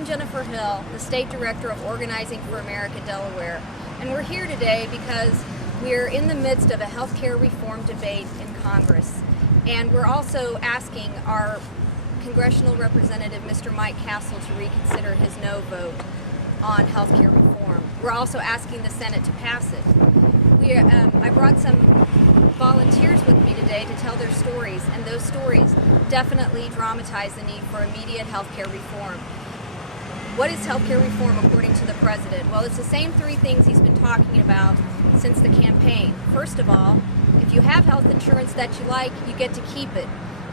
I'm Jennifer Hill, the State Director of Organizing for America Delaware, and we're here today because we're in the midst of a healthcare reform debate in Congress, and we're also asking our Congressional Representative, Mr. Mike Castle, to reconsider his no vote on healthcare reform. We're also asking the Senate to pass it. I brought some volunteers with me today to tell their stories, and those stories definitely dramatize the need for immediate healthcare reform. What is healthcare reform according to the President? Well, it's the same three things he's been talking about since the campaign. First of all, if you have health insurance that you like, you get to keep it.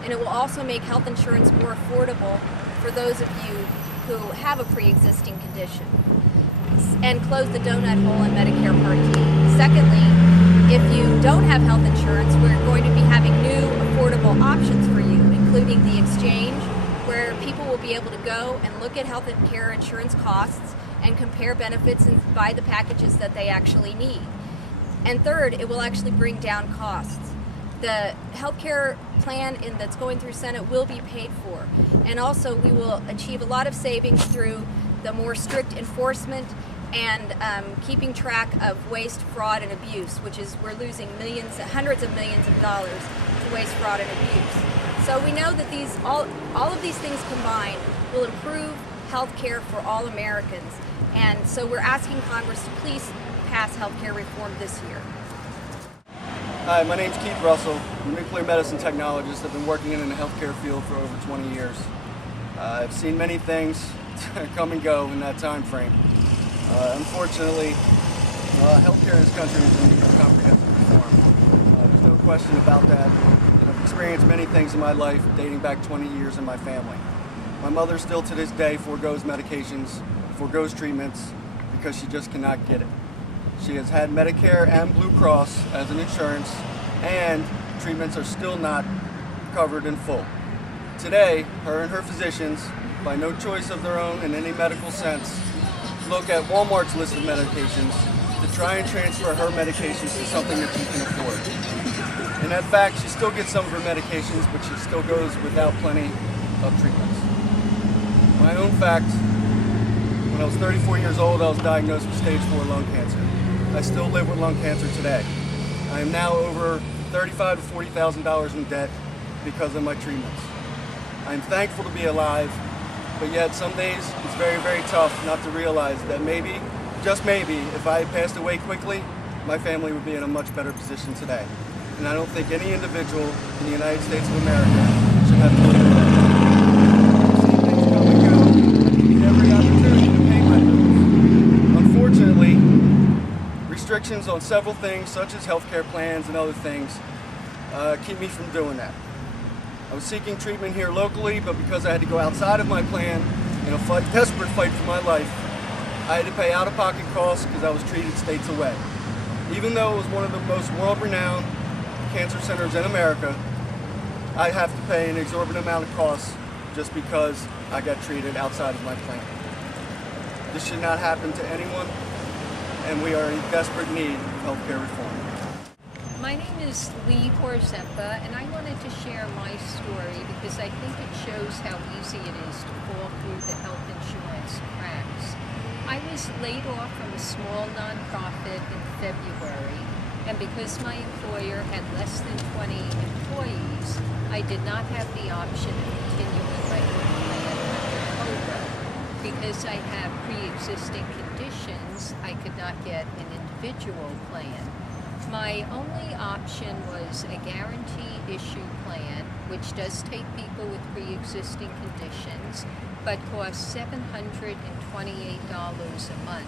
And it will also make health insurance more affordable for those of you who have a pre-existing condition, and close the donut hole in Medicare Part D. Secondly, if you don't have health insurance, we're going to be having new affordable options for you, including the exchange, where people will be able to go and look at health and care insurance costs and compare benefits and buy the packages that they actually need. And third, it will actually bring down costs. The healthcare plan that's going through Senate will be paid for. And also we will achieve a lot of savings through the more strict enforcement and keeping track of waste, fraud, and abuse, which is we're losing hundreds of millions of dollars to waste, fraud, and abuse. So we know that all of these things combined will improve healthcare for all Americans. And so we're asking Congress to please pass healthcare reform this year. Hi, my name's Keith Russell. I'm a nuclear medicine technologist. I've been working in the healthcare field for over 20 years. I've seen many things come and go in that time frame. Unfortunately, healthcare in this country is in need of comprehensive reform. There's no question about that. And I've experienced many things in my life dating back 20 years in my family. My mother still to this day forgoes medications, forgoes treatments because she just cannot get it. She has had Medicare and Blue Cross as an insurance, and treatments are still not covered in full. Today, her and her physicians, by no choice of their own in any medical sense, look at Walmart's list of medications to try and transfer her medications to something that she can afford. And in fact, she still gets some of her medications, but she still goes without plenty of treatments. My own fact, when I was 34 years old, I was diagnosed with stage 4 lung cancer. I still live with lung cancer today. I am now over $35,000 to $40,000 in debt because of my treatments. I'm thankful to be alive, but yet some days it's very, very tough not to realize that maybe, just maybe, if I had passed away quickly, my family would be in a much better position today. And I don't think any individual in the United States of America should have to live with that. I've seen things come and go. I need every opportunity to pay my bills. Unfortunately, restrictions on several things, such as healthcare plans and other things, keep me from doing that. I was seeking treatment here locally, but because I had to go outside of my plan in a desperate fight for my life, I had to pay out-of-pocket costs because I was treated states away. Even though it was one of the most world-renowned cancer centers in America, I have to pay an exorbitant amount of costs just because I got treated outside of my plan. This should not happen to anyone, and we are in desperate need of healthcare reform. My name is Lee Horzempa, and I wanted to share my story because I think it shows how easy it is to fall through the health insurance cracks. I was laid off from a small nonprofit in February, and because my employer had less than 20 employees, I did not have the option of continuing my work plan under COBRA. Because I have pre-existing conditions, I could not get an individual plan. My only option was a guarantee issue plan, which does take people with pre-existing conditions, but costs $728 a month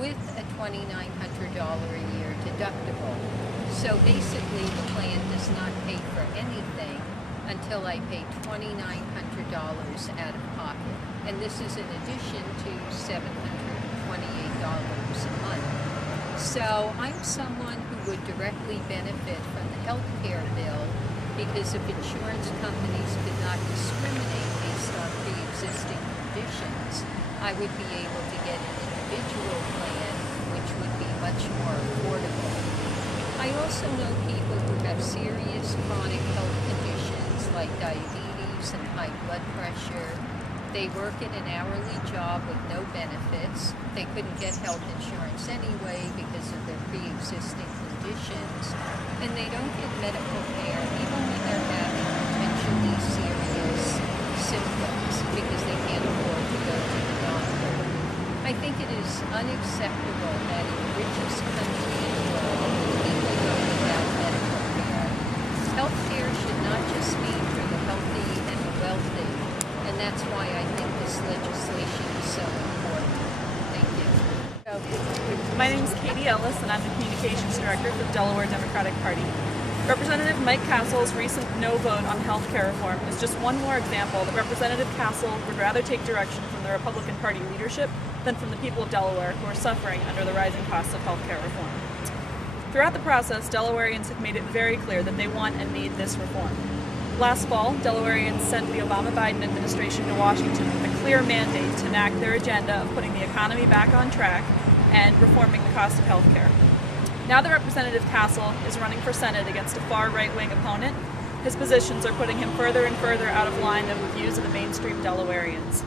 with a $2,900 a year deductible. So basically the plan does not pay for anything until I pay $2,900 out of pocket. And this is in addition to $728 a month. So I'm someone who would directly benefit from the health care bill because if insurance companies could not discriminate based on pre-existing conditions, I would be able to get an individual plan which would be much more affordable. I also know people who have serious chronic health conditions like diabetes and high blood pressure, They work in an hourly job with no benefits. They couldn't get health insurance anyway because of their pre-existing conditions. And they don't get medical care even when they're having potentially serious symptoms because they can't afford to go to the doctor. I think it is unacceptable that in the richest country in the world, people go without medical care. Health care should not just be for the healthy and the wealthy. And that's why I think this legislation is so important. Thank you. My name is Katie Ellis, and I'm the Communications Director for the Delaware Democratic Party. Representative Mike Castle's recent no vote on health care reform is just one more example that Representative Castle would rather take direction from the Republican Party leadership than from the people of Delaware who are suffering under the rising costs of health care reform. Throughout the process, Delawareans have made it very clear that they want and need this reform. Last fall, Delawareans sent the Obama-Biden administration to Washington with a clear mandate to enact their agenda of putting the economy back on track and reforming the cost of health care. Now that Representative Castle is running for Senate against a far right-wing opponent, his positions are putting him further and further out of line with the views of the mainstream Delawareans.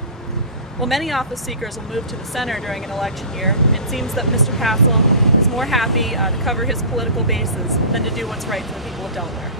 While many office seekers will move to the center during an election year, it seems that Mr. Castle is more happy to cover his political bases than to do what's right for the people of Delaware.